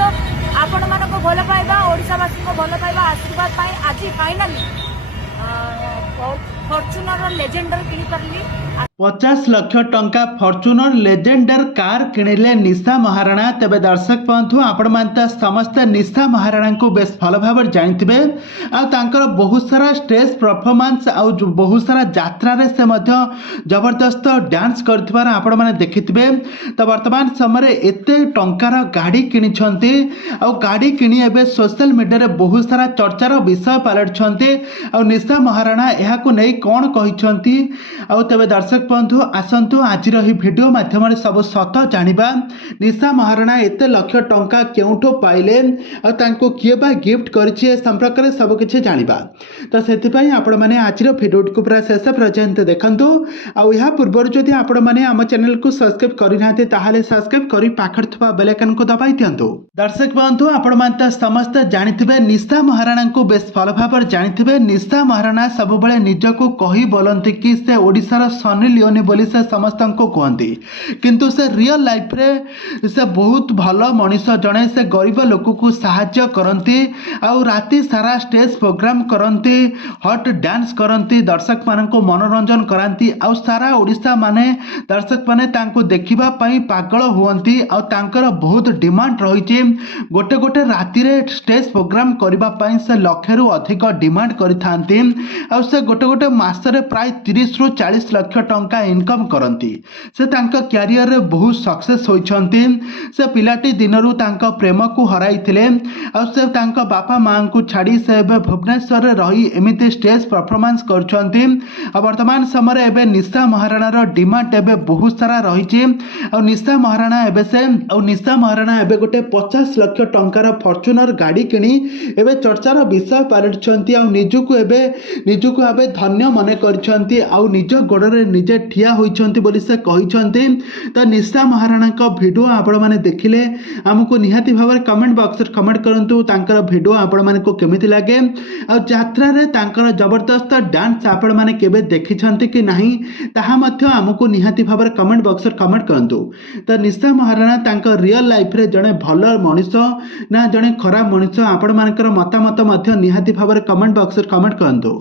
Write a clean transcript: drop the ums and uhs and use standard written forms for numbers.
तो आपण मानको भल पाइबा ओडिशावासी को भल पाइबा आशीर्वाद पाई आज फाइनाली फॉर्च्यूनर लेजेंडर किनी परली 50 लाख टंका फॉर्च्यूनर लेजेंडर कार किणिले निशा महाराणा। तेबे दर्शक बंधु आपण मानता समस्त निशा महाराणा को बेस भल भाव जानते आर बहुत सारा स्टेज परफॉर्मेंस आउ बहुत सारा यात्रा रे से मध्य जबरदस्त डांस करथिबार आपण माने देखिथिबे। तो वर्तमान समय एते टंकार गाड़ी किनिछंती आउ गाड़ी किनी एबे सोशल मीडिया रे बहुत सारा चर्चार विषय पलटछंती आउ निशा महाराणा एहाकु नै कोन कहिछंती आउ तेबे दर्शक बंधु आसतु आज भिडियो माध्यम सब सत जानिबा निशा महाराणा एते लक्ष टंका केउठो पाइले और तांको किए बा गिफ्ट करछि ए संपर्क रे सब किछि जानिबा। तो सेति पई आपण माने आज भिडियो को पूरा शेष पर्यंत देखंतु आउ या पूर्व जदि आपण माने हम चैनल को सब्सक्राइब करि नाते ताहाले सब्सक्राइब करि पाखर थबा बेल आइकन को दबाई दियंतु। दर्शक बंधु आपण मानता समस्त जानिथिबे निशा महाराणा को बेस भल भाबर जानिथिबे। निशा महाराणा सब बेले निजको कहि बोलंती कि से ओडिसार सनी लियोनी बोली से समस्त को कहती किंतु से रियल लाइफ रे से बहुत भल मनीष जड़े से गरीब लोक को साहाय्य करती आउ राति सारा स्टेज प्रोग्राम करती हट डांस करती दर्शक मान को मनोरंजन कराती आउ सारा ओडिशा माने दर्शक माने तांको देखिबा पई पागल हुअंती आउ तांकर बहुत डिमांड रही गोटे गोटे राति रे स्टेज प्रोग्राम करबा पई से लक्ष रु अधिक डिमांड करिथांती आउ से गोटे गोटे मास रे प्राय 30 रु 40 लाख टंका इनकम करती से तांका कैरियर रे बहुत सक्सेस होइछंती। से पिलाटी दिनरु तांका प्रेम को हराइथिले आ से तांका बापा मां को छाड़ी से भुवनेश्वर रे रही एमिति स्टेज परफॉर्मेंस करछंती। आ वर्तमान समय एबे निशा महाराणा रो डिमांड एबे बहुत सारा रहिछि आ निशा महाराणा एबे गोटे 50 लाख टंकार फॉर्च्यूनर गाड़ी किनी एबे चर्चार विषय पलटछंती आ निजुको एबे धन्य मने करछंती आ निज गोड़े निजे ठिया होइछंती बोली से कहिछंती। तो निशा महाराणा का वीडियो आपण माने देखिले हमको निहाती भाव कमेंट बॉक्स रे कमेंट करंतु तांकर वीडियो आपण माने को केमिति लागे आ यात्रा रे तांकर जबरदस्त डांस आपण माने केबे देखिछंती कि नाही ताहा मध्य हमको निहाती भाव कमेंट बॉक्स रे कमेंट करंतु। तो निशा महाराणा तांकर रियल लाइफ रे जणे भल मनीष ना जणे खराब मनीष आपण मानकर मतामत मध्य निहाती भाव कमेंट बॉक्स रे कमेंट करंतु।